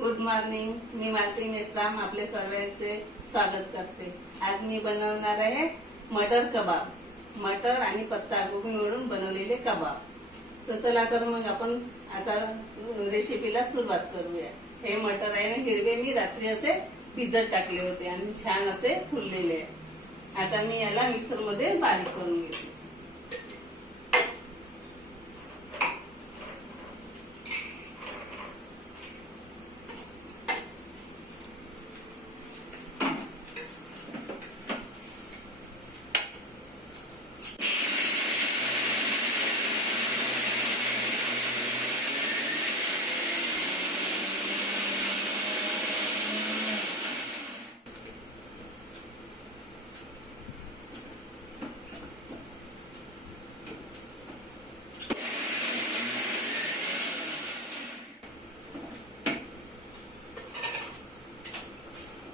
Good morning. मी मालती मेश्राम आपले सर्वांचे स्वागत करते. आज मी बनवणार आहे मटर कबाब. मटर आणि पत्ता गोबी मिळून बनवलेले कबाब. तर चला तर मग आपण आता रेसिपीला सुरुवात करूया. हे मटर आहे ना हिरवे. मी रात्री असे भिजत टाकले होते आणि छान असे फुललेले आहे. आता मी याला मिक्सरमध्ये बारीक करून घेते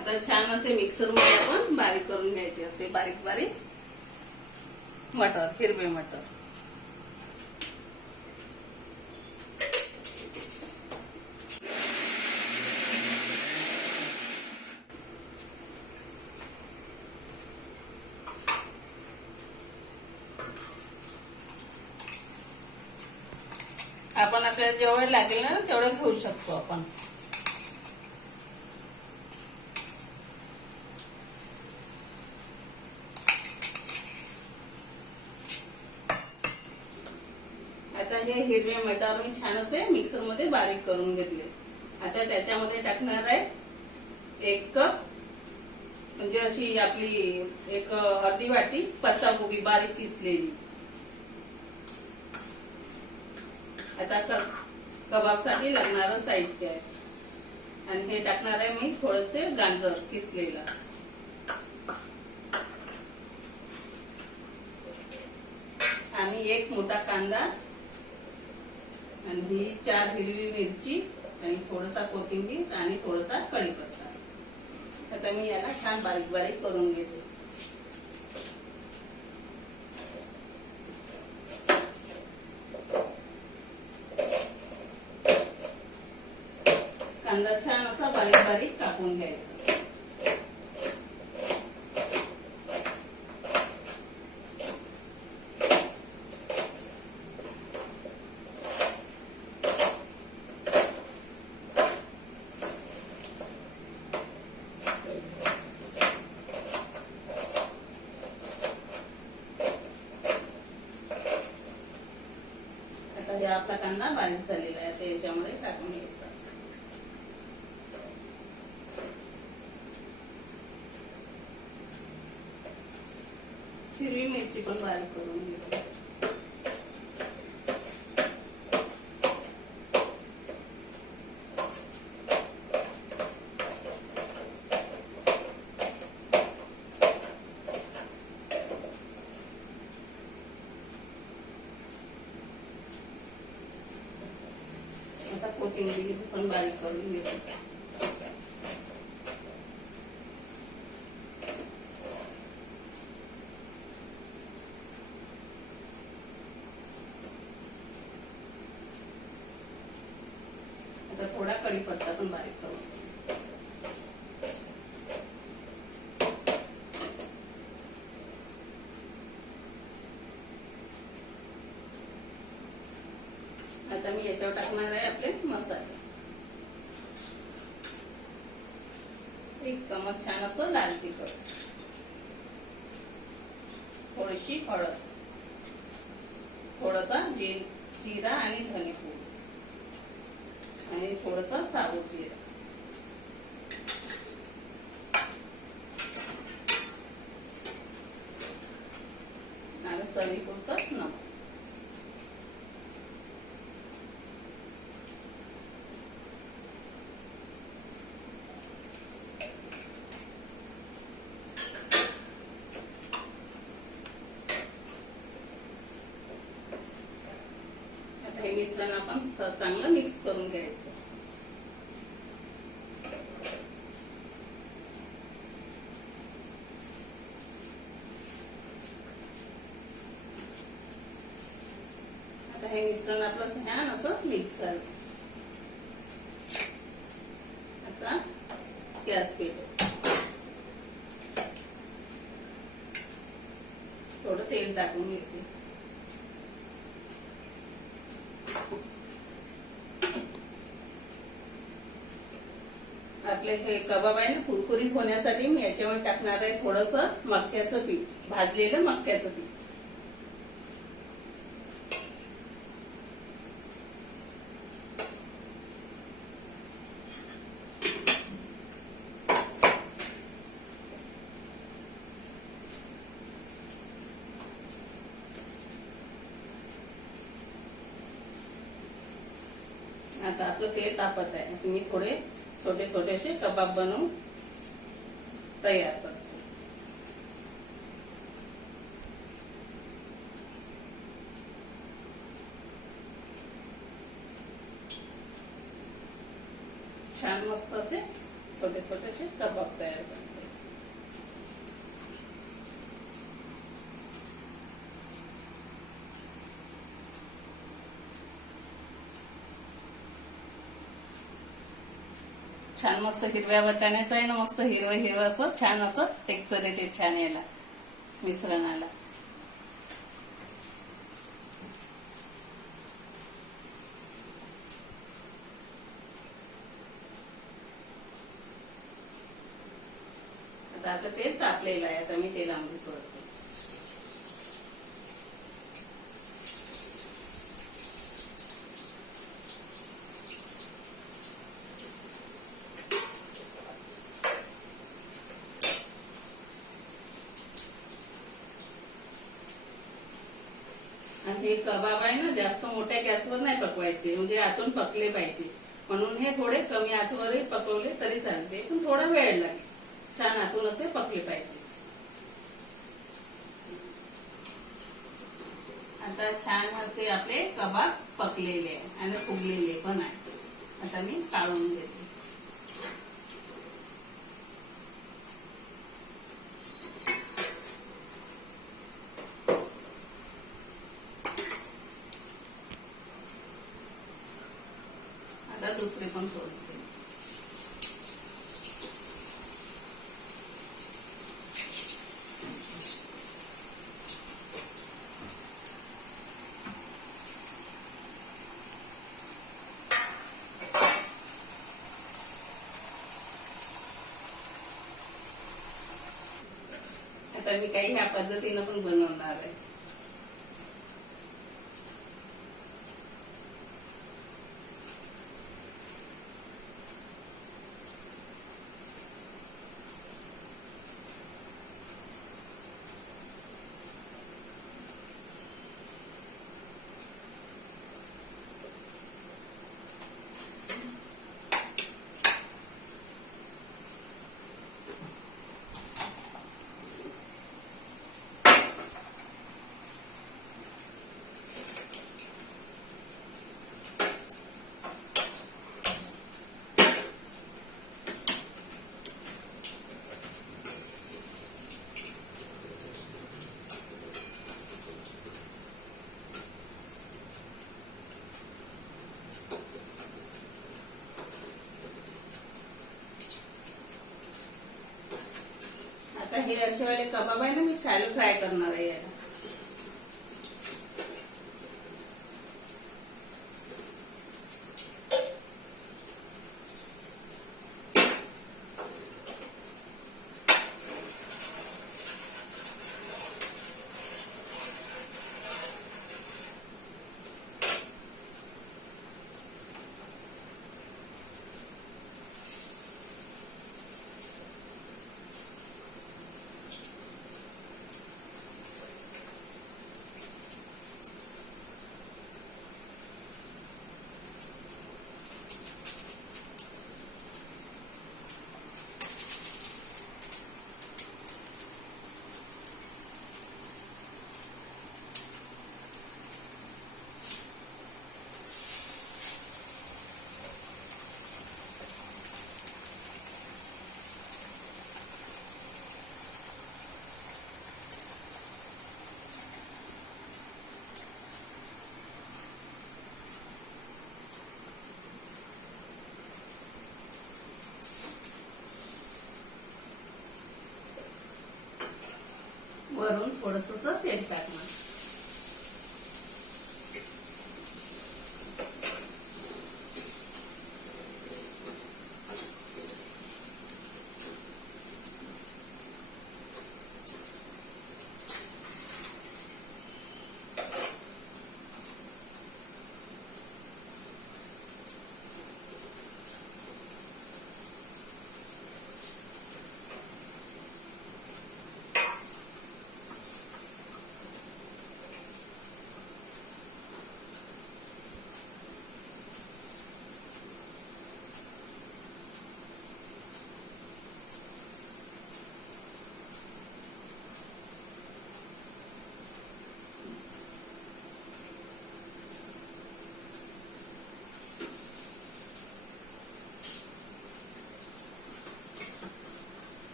आता छान असे मिक्सरमध्ये आपण बारीक करून घ्यायचे असे बारीक बारीक. मटर हिरवे मटर. आपण आपल्याला जेवढे लागेल ना तेवढं घेऊ शकतो आपण आता हे हिरवे मटार मी छान असे मिक्सरमध्ये बारीक करून घेतले. आता त्याच्यामध्ये टाकणार आहे एक कप म्हणजे अशी आपली एक अर्धी वाटी पत्ता कोबी बारीक किसलेली. आता कबाबसाठी लागणारं साहित्य आहे. आणि हे टाकणार आहे मी थोडेसे गाजर किसलेला. आणि एक मोठा कांदा आणि ही चार हिरवी मिरची आणि थोडासा कोथिंबीर आणि थोडासा कढीपत्ता. आता मी याला छान बारीक बारीक करून घेते. कांदा छान असा बारीक बारीक कापून घ्यायचा आता हे आपला कांदा बारीक झालेला आहे ते याच्यामध्ये टाकून घ्यायचा हिरवी मिरची पण बारीक करून घ्यायची आता कोथिंबीर पण बारीक करून घ्यायची आता थोडा कढीपत्ता पण बारीक करून घ्यायचा. आता मी याच्यावर टाकणार आहे आपले मसाले. एक चमच छान असं लाल तिखट. थोडीशी हळद. थोडासा जिरा आणि धनेपूड. आणि थोडासा साबुत जिरा. आता आपण चांगलं मिक्स करून घ्यायचं. आता हे मिश्रण आपलं छान असं मिक्स झालं. गॅस पेटव. थोडं तेल टाकून घेते. आपले हे कबाब आहे ना कुरकुरीत होण्यासाठी मी याच्यावर टाकणार आहे थोडस मक्याचं पीठ भाजलेलं मक्याचं पीठ. आता आपलं तेल तापत आहे. मी थोडे छोटे छोटेसे कबाब बनवून तयार करते. छान मस्त असे छोटे छोटेसे कबाब तयार करते. छान मस्त हिरव्या वाटाण्याचं आहे ना मस्त हिरवं हिरवं छान असं टेक्चर येते छान याला मिश्रणाला. आता आपलं तेल तापलेलं आहे आता मी तेलामध्ये सोडतो. आणि हे कबाब आहे ना जास्त मोठ्या गॅसवर नाही पकवायचे. म्हणजे आतून पकले पाहिजे. म्हणून हे थोडे कमी आतवरही पकवले तरी चालते. पण थोडा वेळ लागेल. छान आतून असे पकले पाहिजे. आता छान असे आपले कबाब पकलेले आहे आणि फुगलेले पण आहे. आता मी काढून घेते. आता दुसरे पण सोडते आता मी काही ह्या पद्धतीनं पण बनवणार आहे आता हे असे वेळेला कबाब आहे ना मी शॅलो फ्राय करणार आहे.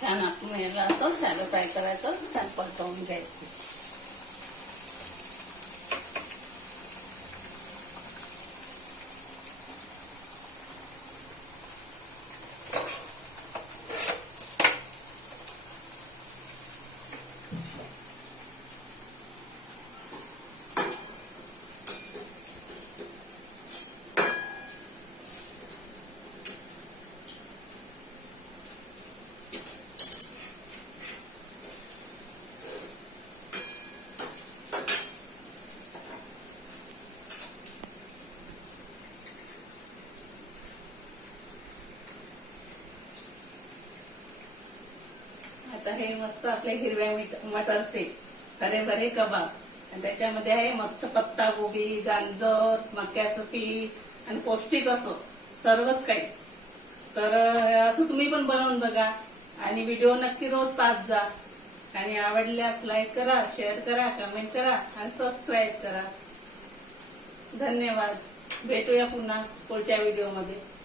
छान आपण याला असं सॅलो फ्राय करायचं छान परतवून घ्यायचं. आता हे मस्त आपले हिरव्या मटरचे. हरे भरे कबाब. आणि त्याच्यामध्ये आहे मस्त पत्ता गोबी गांजर मक्याचं पीठ आणि पौष्टिक असं. सर्वच काही. तर असं तुम्ही पण बनवून बघा. आणि व्हिडिओ नक्की रोज पाहत जा. आणि आवडल्यास लाईक करा शेअर करा कमेंट करा आणि सबस्क्राईब करा. धन्यवाद. भेटूया पुन्हा पुढच्या व्हिडिओमध्ये